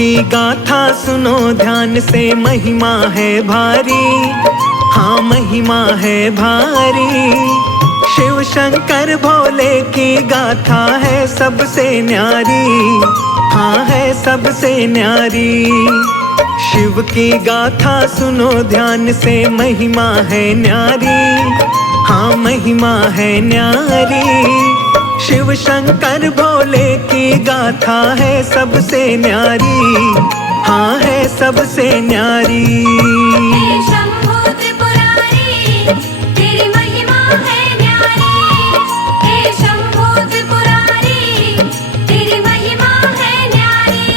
की गाथा सुनो ध्यान से, महिमा है भारी, हाँ महिमा है भारी। शिव शंकर भोले की गाथा है सबसे न्यारी, हाँ है सबसे न्यारी। शिव की गाथा सुनो ध्यान से, महिमा है न्यारी, हाँ महिमा है न्यारी। शिव शंकर भोले की गाथा है सबसे न्यारी, हाँ है सबसे न्यारी। हे शंभो त्रिपुरारी, तेरी महिमा है न्यारी। हे शंभो त्रिपुरारी, तेरी महिमा है न्यारी।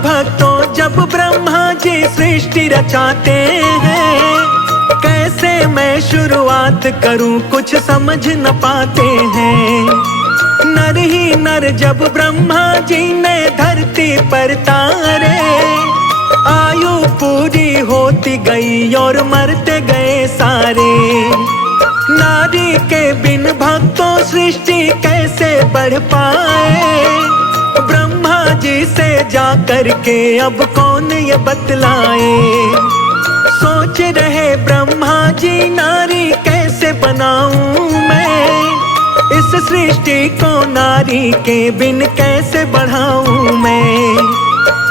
भक्तों जब ब्रह्मा जी सृष्टि रचाते हैं, कैसे मैं शुरुआत करूं कुछ समझ न पाते हैं। नर ही नर जब ब्रह्मा जी ने धरती पर तारे, आयु पूरी होती गई और मरते गए सारे। नारी के बिन भक्तों सृष्टि कैसे बढ़ पाए, ब्रह्मा जी से जा कर के अब कौन ये बतलाए। सोच रहे ब्रह्मा जी नारी कैसे बनाऊं मैं, इस सृष्टि को नारी के बिन कैसे बढ़ाऊं मैं।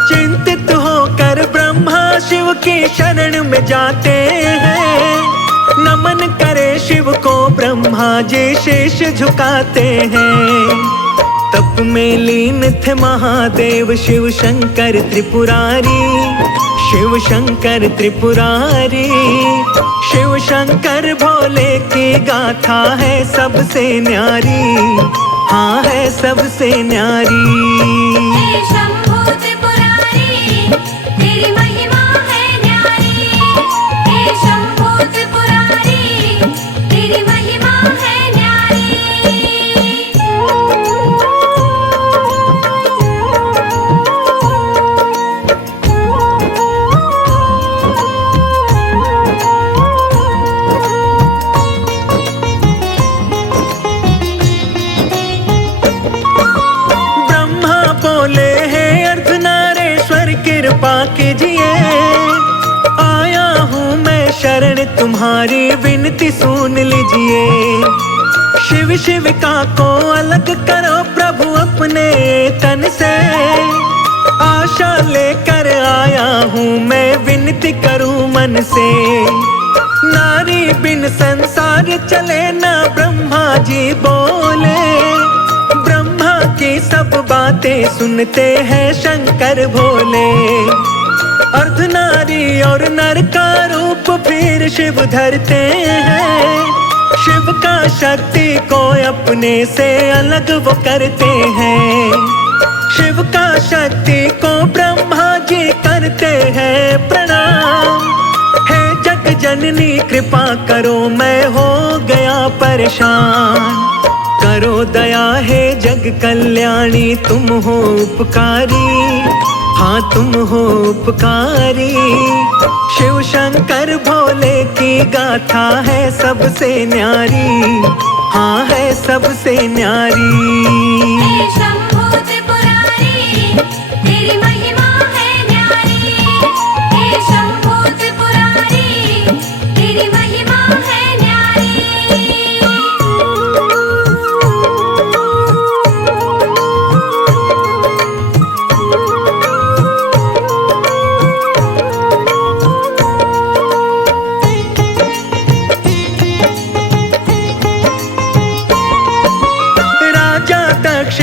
चिंतित होकर ब्रह्मा शिव की शरण में जाते हैं, नमन करे शिव को ब्रह्मा जी शीश झुकाते हैं। तप में लीन थे महादेव शिव शंकर त्रिपुरारी, शिव शंकर त्रिपुरारी। शिव शंकर भोले की गाथा है सबसे न्यारी, हाँ है सबसे न्यारी। हे शंभो त्रिपुरारी, तेरी महिमा है न्यारी। हे शंभो त्रिपुरारी, तेरी महिमा है न्यारी। कृपा कीजिए, आया हूँ मैं शरण तुम्हारी, विनती सुन लीजिए। शिव शिविका को अलग करो प्रभु अपने तन से, आशा लेकर आया हूँ मैं, विनती करूँ मन से। नारी बिन संसार चले ना ब्रह्मा जी बोले, ब्रह्मा की सब बातें सुनते हैं शंकर भोले। अर्धनारी और नर का रूप फिर शिव धरते हैं, शिव का शक्ति को अपने से अलग वो करते हैं। शिव का शक्ति को ब्रह्मा जी करते हैं प्रणाम। हे जग जननी कृपा करो, मैं हो गया परेशान। करो दया है जग कल्याणी, तुम हो उपकारी, हाँ तुम हो उपकारी। शिव शंकर भोले की गाथा है सबसे न्यारी, हाँ है सबसे न्यारी। हे शंभो त्रिपुरारी, तेरी महिमा है न्यारी। हे शंभो त्रिपुरारी, तेरी महिमा है न्यारी।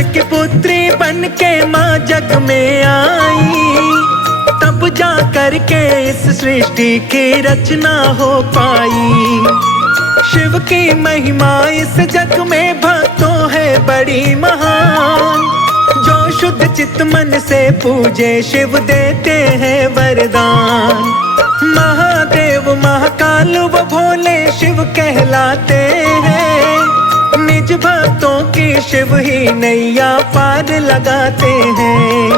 की पुत्री बन के माँ जग में आई, तब जा कर के इस सृष्टि की रचना हो पाई। शिव की महिमा इस जग में भक्तों है बड़ी महान, जो शुद्ध चित्त मन से पूजे शिव देते हैं वरदान। महादेव महाकाल व भोले शिव कहलाते हैं, निज निज भक्तों की शिव ही नैया पार लगाते हैं।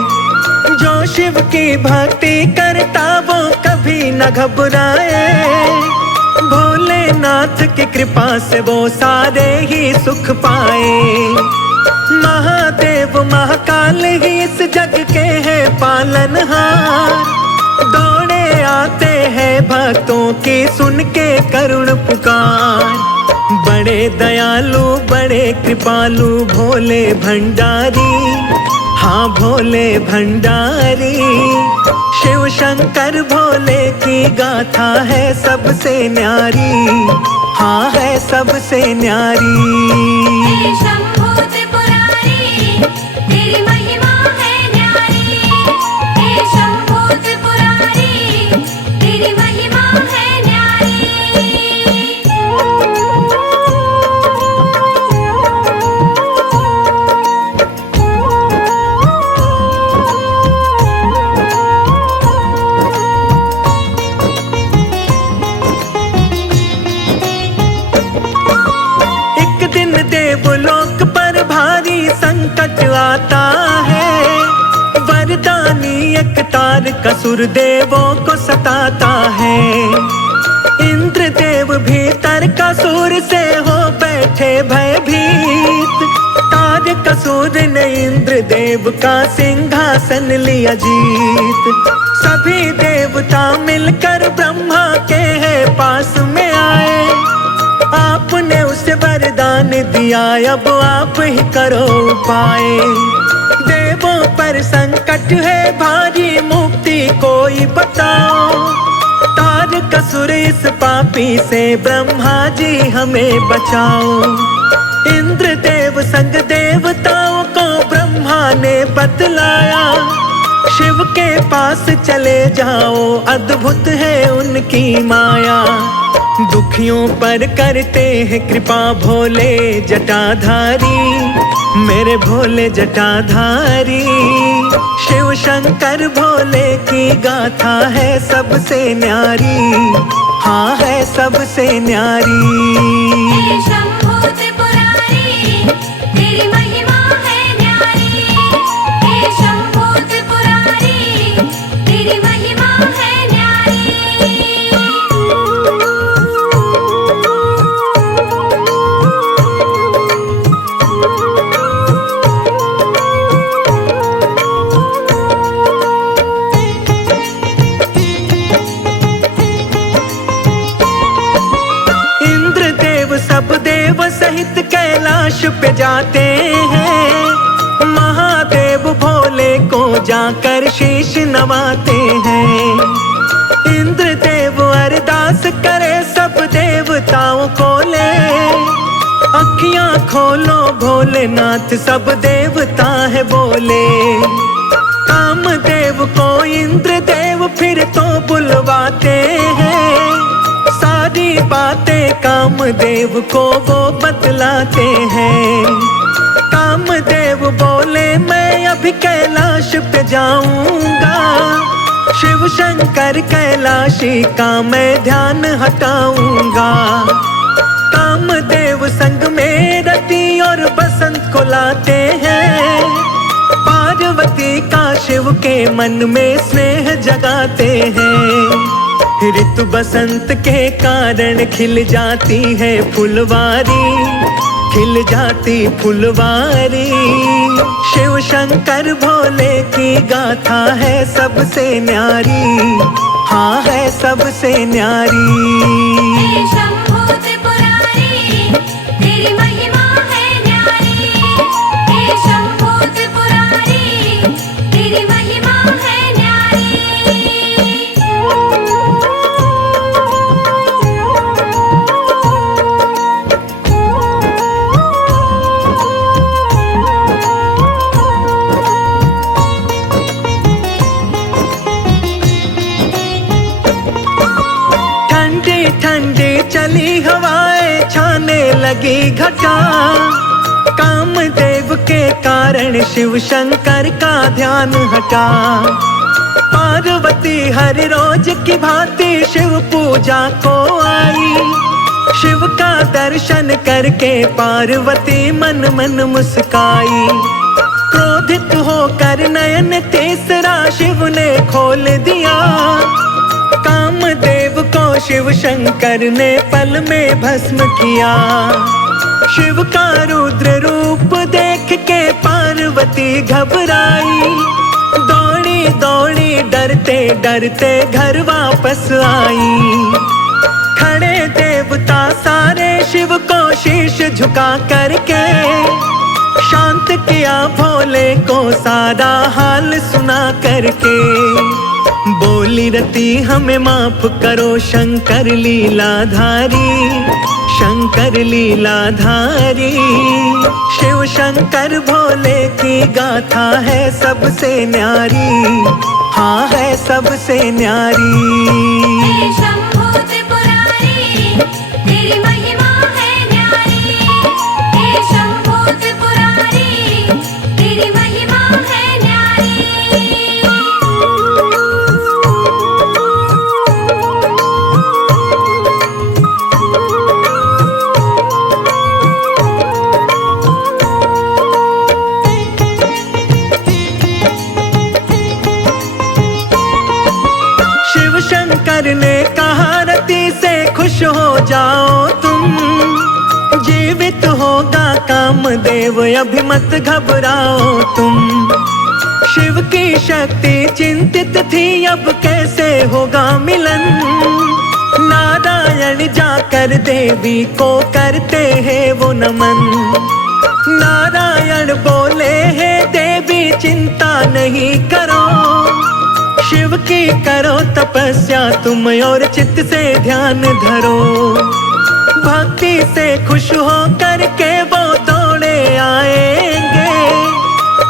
जो शिव की भक्ति करता वो कभी न घबराए। भोलेनाथ की कृपा से वो सारे ही सुख पाए। महादेव महाकाल ही इस जग के हैं पालनहार। दौड़े आते हैं भक्तों की सुन के करुण पुकार। बड़े दयालु बड़े कृपालु भोले भंडारी, हाँ भोले भंडारी। शिव शंकर भोले की गाथा है सबसे न्यारी, हाँ है सबसे न्यारी। हे शंभू त्रिपुरारी, तेरी महिमा है न्यारी। हे शंभू त्रिपुरारी, तेरी महिमा है न्यारी। एक दिन देवलोक पर भारी संकट आता है। वरदानी एक तारकासुर देवों को सताता है। इंद्रदेव भी तारकासुर से हो बैठे भयभीत। तारकासुर ने इंद्रदेव का सिंहासन लिया जीत। सभी देवता मिलकर ब्रह्मा के पास में आए। आपने उसे वरदान दिया अब आप ही करो उपाय। देवों पर संकट है भारी मुक्ति कोई बताओ। तारकासुर इस पापी से ब्रह्मा जी हमें बचाओ। इंद्रदेव संग देवताओं को ब्रह्मा ने बतलाया। शिव के पास चले जाओ अद्भुत है उनकी माया। दुखियों पर करते हैं कृपा भोले जटाधारी, मेरे भोले जटाधारी। शिव शंकर भोले की गाथा है सबसे न्यारी, हाँ है सबसे न्यारी। हे शंभू त्रिपुरारी, तेरी महिमा है न्यारी। हे शंभू त्रिपुरारी, तेरी महिमा है न्यारी। इंद्रदेव सब देव सहित कैलाश पे जाते हैं। महादेव भोले को जाकर शीश नवाते हैं। इंद्रदेव अरदास करे सब देवताओं को ले। अखियां खोलो भोलेनाथ सब देवता है बोले। कामदेव को इंद्रदेव फिर तो बुलवाते हैं। सारी बातें कामदेव को वो बतलाते हैं। कामदेव बोले मैं अभी कैलाश पे जाऊंगा। शिव शंकर कैलाशी का मैं ध्यान हटाऊंगा। कामदेव संग में रति और बसंत को लाते हैं। पार्वती का शिव के मन में स्नेह जगाते हैं। ऋतु बसंत के कारण खिल जाती है फुलवारी, खिल जाती फुलवारी। शिव शंकर भोले की गाथा है सबसे न्यारी, हाँ है सबसे न्यारी। हे शंभू त्रिपुरारी, तेरी महिमा है न्यारी। हे शंभू त्रिपुरारी, तेरी महिमा है न्यारी। ठंडी ठंडी चली हवाएं छाने लगी घटा। कामदेव के कारण शिव शंकर का ध्यान हटा। पार्वती हर रोज की भांति शिव पूजा को आई। शिव का दर्शन करके पार्वती मन मन मुस्काई। क्रोधित होकर नयन तीसरा शिव ने खोल दिया। कामदेव को शिव शंकर ने पल में भस्म किया। शिव का रुद्र रूप देख के पार्वती घबराई। दौड़ी दौड़ी डरते डरते घर वापस आई। खड़े देवता सारे शिव को शीश झुका करके शांत किया भोले को सारा हाल सुना करके। बोली रति हमें माफ करो शंकर लीलाधारी, शंकर लीलाधारी। शिव शंकर भोले की गाथा है सबसे न्यारी, हाँ है सबसे न्यारी। हे शंभो त्रिपुरारी, तेरी महिमा है न्यारी। हे शंभो त्रिपुरारी, तेरी महिमा है न्यारी। शिव शंकर ने कहा रति से खुश हो जाओ तुम। जीवित होगा कामदेव अभी मत घबराओ तुम। शिव की शक्ति चिंतित थी अब कैसे होगा मिलन। नारायण जाकर देवी को करते हैं वो नमन। नारायण बोले है देवी चिंता नहीं करो। शिव की करो तपस्या तुम और चित्त से ध्यान धरो। भक्ति से खुश हो करके वो दौड़े आएंगे।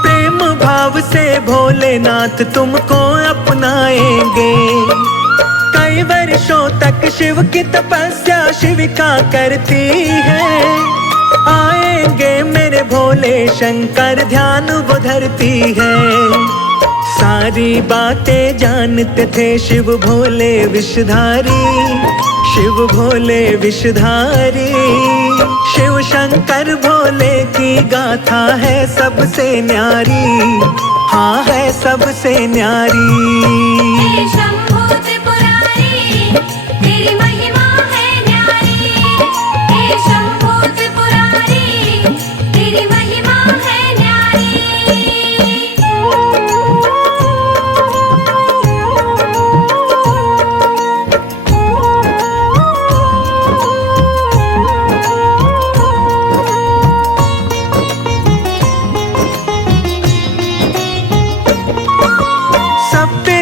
प्रेम भाव से भोलेनाथ तुमको अपनाएंगे। कई वर्षों तक शिव की तपस्या शिविका करती है। आएंगे मेरे भोले शंकर ध्यान वो धरती है। सारी बातें जानते थे शिव भोले विषधारी, शिव भोले विषधारी। शिव शंकर भोले की गाथा है सबसे न्यारी, हाँ है सबसे न्यारी। हे शंभो त्रिपुरारी, तेरी महिमा है न्यारी। हे शंभो त्रिपुरारी, तेरी महिमा है न्यारी।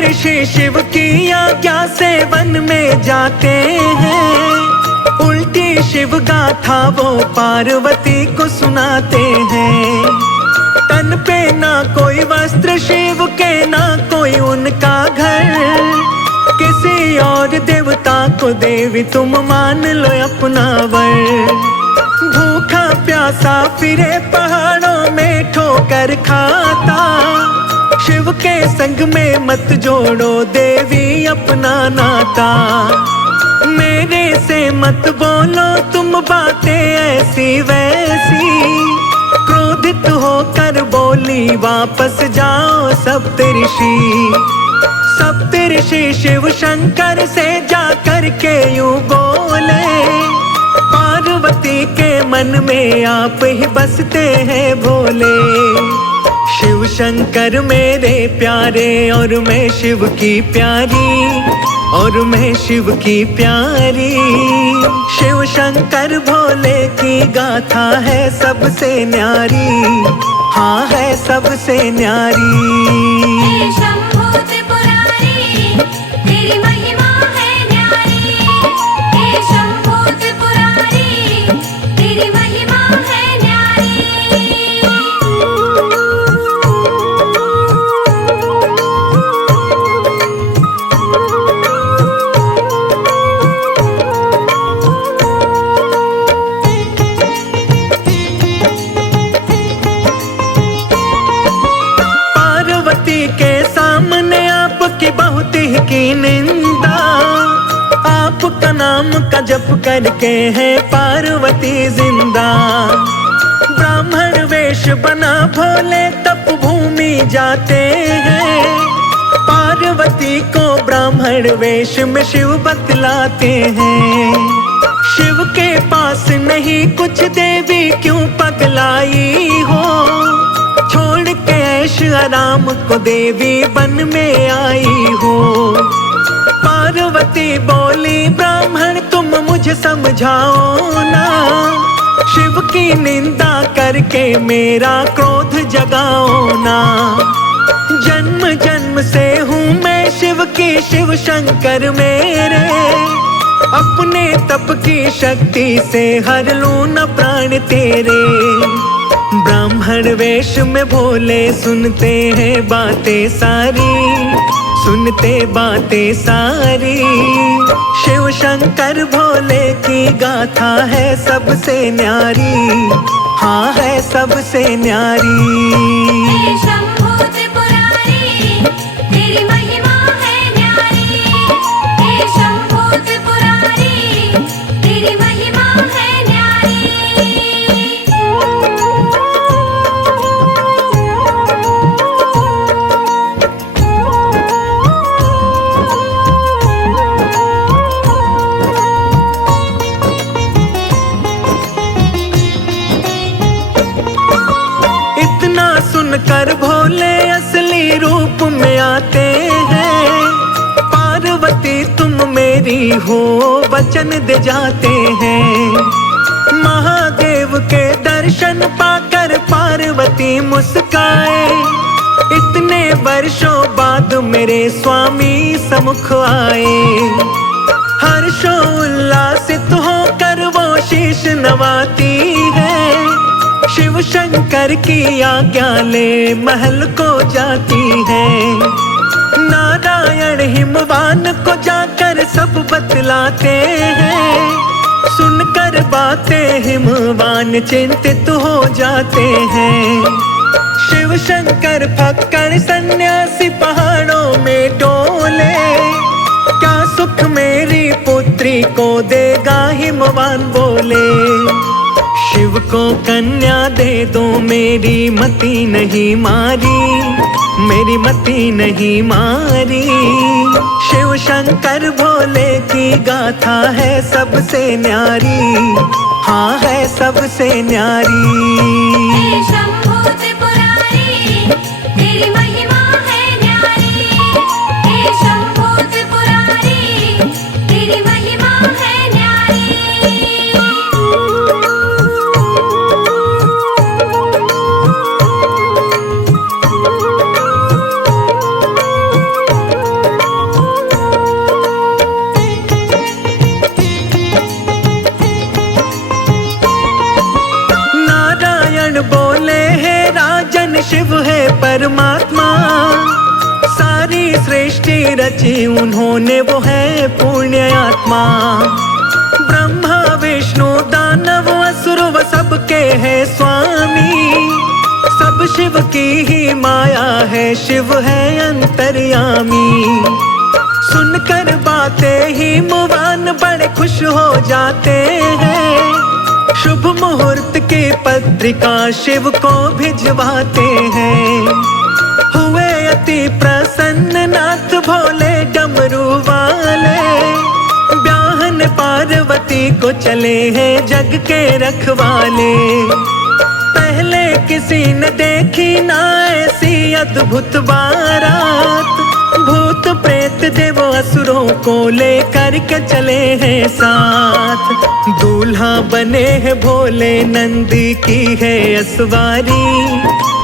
ऋषि शिव की आज्ञा से वन में जाते हैं। उल्टी शिव गाथा वो पार्वती को सुनाते हैं। तन पे ना कोई वस्त्र शिव के ना कोई उनका घर। किसी और देवता को देवी तुम मान लो अपना वर। भूखा प्यासा फिरे पहाड़ों में ठोकर खाता। शिव के संग में मत जोड़ो देवी अपना नाता। मेरे से मत बोलो तुम बातें ऐसी वैसी। क्रोधित होकर बोली वापस जाओ सप्तऋषि। सप्तऋषि शिव शंकर से जाकर के यूं बोले। पार्वती के मन में आप ही बसते हैं भोले। शिव शंकर मेरे प्यारे और मैं शिव की प्यारी, और मैं शिव की प्यारी। शिव शंकर भोले की गाथा है सबसे न्यारी, हाँ है सबसे न्यारी। हे शंभो त्रिपुरारी, तेरी महिमा है न्यारी। हे शंभो त्रिपुरारी, तेरी महिमा है न्यारी। बहुत ही की निंदा। आप का नाम का जप करके है पार्वती जिंदा। ब्राह्मण वेश बना भोले तप भूमि जाते हैं। पार्वती को ब्राह्मण वेश में शिव बतलाते हैं। शिव के पास नहीं कुछ देवी क्यों पगलाई हो, छोड़ के ऐश आराम को देवी बन में आई हो। पार्वती बोली ब्राह्मण तुम मुझे समझाओ ना, शिव की निंदा करके मेरा क्रोध जगाओ ना। जन्म जन्म से हूँ मैं शिव की, शिव शंकर मेरे, अपने तप की शक्ति से हर लूं न प्राण तेरे। ब्राह्मण वेश में भोले सुनते हैं बातें सारी, सुनते बातें सारी। शिव शंकर भोले की गाथा है सबसे न्यारी, हाँ है सबसे न्यारी। हे शंभू त्रिपुरारी, तेरी महिमा है न्यारी। हे शंभू त्रिपुरारी, तेरी महिमा है न्यारी। इतना सुनकर भोले असली रूप में आते हैं। पार्वती तुम मेरी हो वचन दे जाते हैं। महादेव के दर्शन पाकर पार्वती मुस्काए। इतने वर्षों बाद मेरे स्वामी सम्मुख आए। हर्षोल्लासित होकर वो शीश नवाती है। शिव शंकर की आज्ञा ले महल को जाती है। नारायण हिमवान को जाकर सब बतलाते हैं। सुनकर बातें हिमवान चिंतित हो जाते हैं। शिव शंकर फक्कड़ सन्यासी पहाड़ों में डोले। क्या सुख मेरी पुत्री को देगा हिमवान बोले। शिव को कन्या दे दो मेरी मति नहीं मारी, मेरी मति नहीं मारी। शिव शंकर भोले की गाथा है सबसे न्यारी, हाँ है सबसे न्यारी। हे शंभू त्रिपुरारी, तेरी महिमा है न्यारी। हे शंभू त्रिपुरारी, तेरी महिमा है न्यारी। बोले है राजन शिव है परमात्मा। सारी सृष्टि रची उन्होंने वो है पुण्य आत्मा। ब्रह्मा विष्णु दानव असुर व सबके है स्वामी। सब शिव की ही माया है, शिव है अंतर्यामी। सुनकर बातें ही मुवान बड़े खुश हो जाते हैं। शुभ मुहूर्त की पत्रिका शिव को भिजवाते हैं। हुए अति प्रसन्न नाथ भोले डमरू वाले। ब्याहन पार्वती को चले हैं जग के रखवाले। पहले किसी ने देखी ना ऐसी अद्भुत बारात। भूत प्रेत देव असुरों को लेकर के चले हैं साथ। दूल्हा बने हैं भोले नंदी की है असवारी,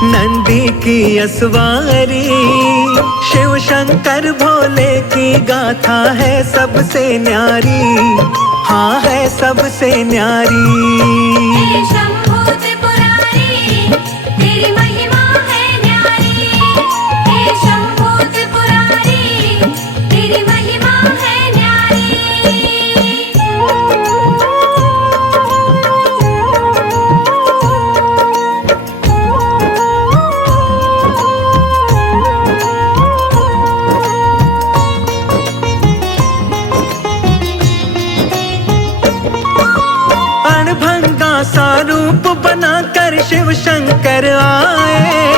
नंदी की असवारी। शिव शंकर भोले की गाथा है सबसे न्यारी, हाँ है सबसे न्यारी। हे शंभू त्रिपुरारी, तेरी महिमा है न्यारी। हे शंभू त्रिपुरारी, तेरी महिमा है न्यारी। शिव शंकर आए।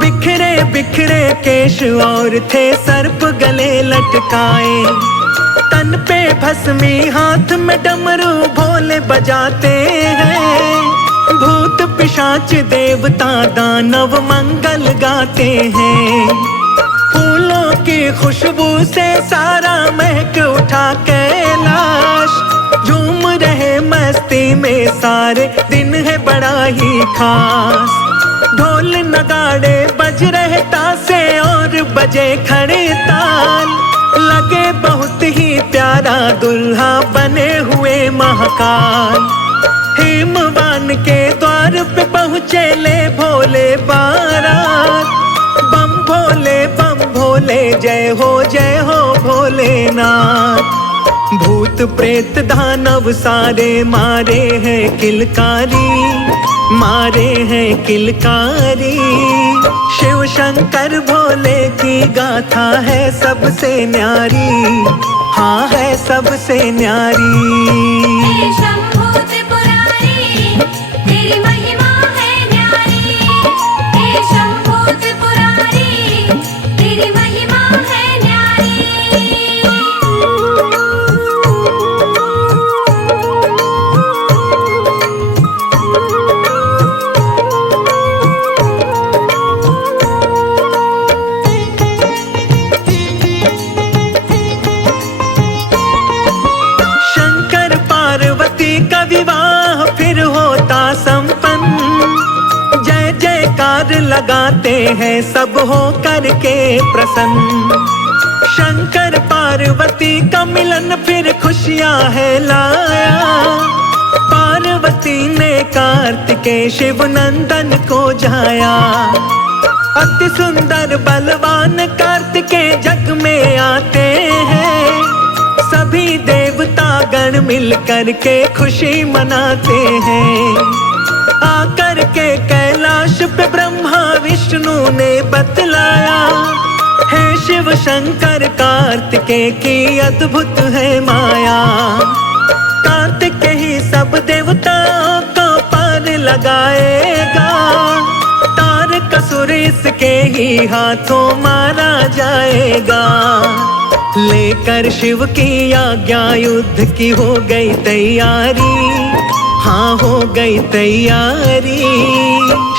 बिखरे बिखरे केश और थे सर्प गले लटकाए। तन पे भस्मी हाथ में डमरू भोले बजाते हैं। भूत पिशाच देवता दानव मंगल गाते हैं। फूलों की खुशबू से सारा महक उठा कैलाश। झूम रहे मस्ती में सारे दिन है बड़ा ही खास। ढोल नगाड़े बज रहे तासे और बजे खड़े ताल। लगे बहुत ही प्यारा दुल्हा बने हुए महाकाल। हिमवान के द्वार पे पहुँचे ले भोले बारात। बम भोले जय हो भोलेनाथ। भूत प्रेत दानव सारे मारे हैं किलकारी, मारे हैं किलकारी। शिव शंकर भोले की गाथा है सबसे न्यारी, हाँ है सबसे न्यारी। हे शंभू त्रिपुरारी तेरी महिमा है न्यारी। हे शंभू त्रिपुरारी तेरी महिमा है न्यारी। शंकर पार्वती का विवाह फिर होता संपन्न। जय जयकार लगाते हैं सब हो करके प्रसन्न। शंकर पार्वती का मिलन फिर खुशियां है लाया। पार्वती ने कार्तिकेय शिव नंदन को जाया। अति सुंदर बलवान कार्तिकेय जग में आते हैं। सभी देवता गण मिल करके खुशी मनाते हैं। आकर के कैलाश पे ब्रह्मा विष्णु ने बतलाया। हे शिव शंकर कार्तिकेय की अद्भुत है माया। कार्तिकेय ही सब देवताओं को पार लगाएगा। तारकासुर इसके ही हाथों मारा जाएगा। लेकर शिव की आज्ञा युद्ध की हो गई तैयारी, हाँ हो गई तैयारी।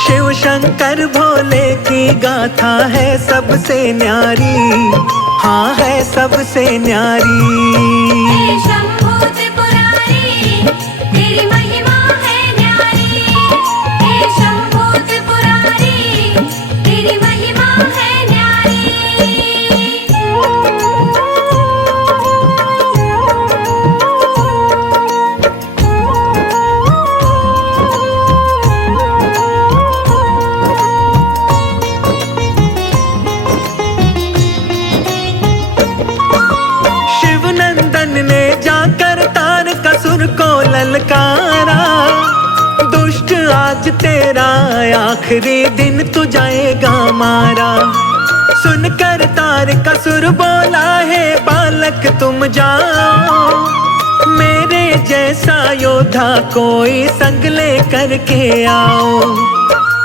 शिव शंकर भोले की गाथा है सबसे न्यारी, हाँ है सबसे न्यारी। हे शंभू त्रिपुरारी तेरी महिमा है न्यारी। हे शंभू त्रिपुरारी तेरी महिमा है न्यारी। शिव नंदन ने जाकर तारकासुर को ललकारा। दुष्ट आज तेरा आखिरी दिन तू जाएगा मारा। सुनकर तारकासुर बोला है बालक तुम जाओ। मेरे जैसा योद्धा कोई संग ले करके आओ।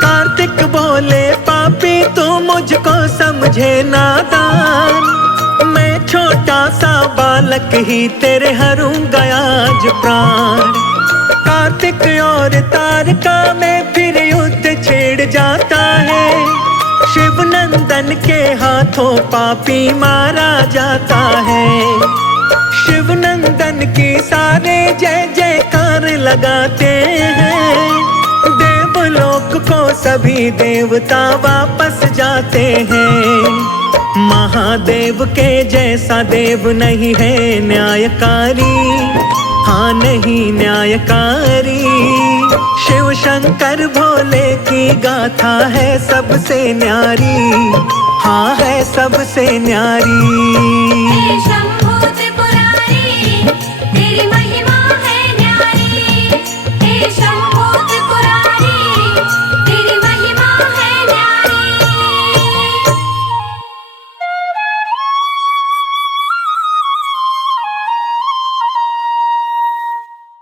कार्तिक बोले पापी तू मुझको समझे नादान। मैं छोटा सा बालक ही तेरे हरूंगा आज प्राण। कार्तिक और तारका में फिर युद्ध छिड़ जाता है। शिव नंदन के हाथों पापी मारा जाता है। शिव नंदन की सारे जय जयकार लगाते हैं। देवलोक को सभी देवता वापस जाते हैं। महादेव के जैसा देव नहीं है न्यायकारी, हाँ नहीं न्यायकारी। शिव शंकर भोले की गाथा है सबसे न्यारी, हाँ है सबसे न्यारी।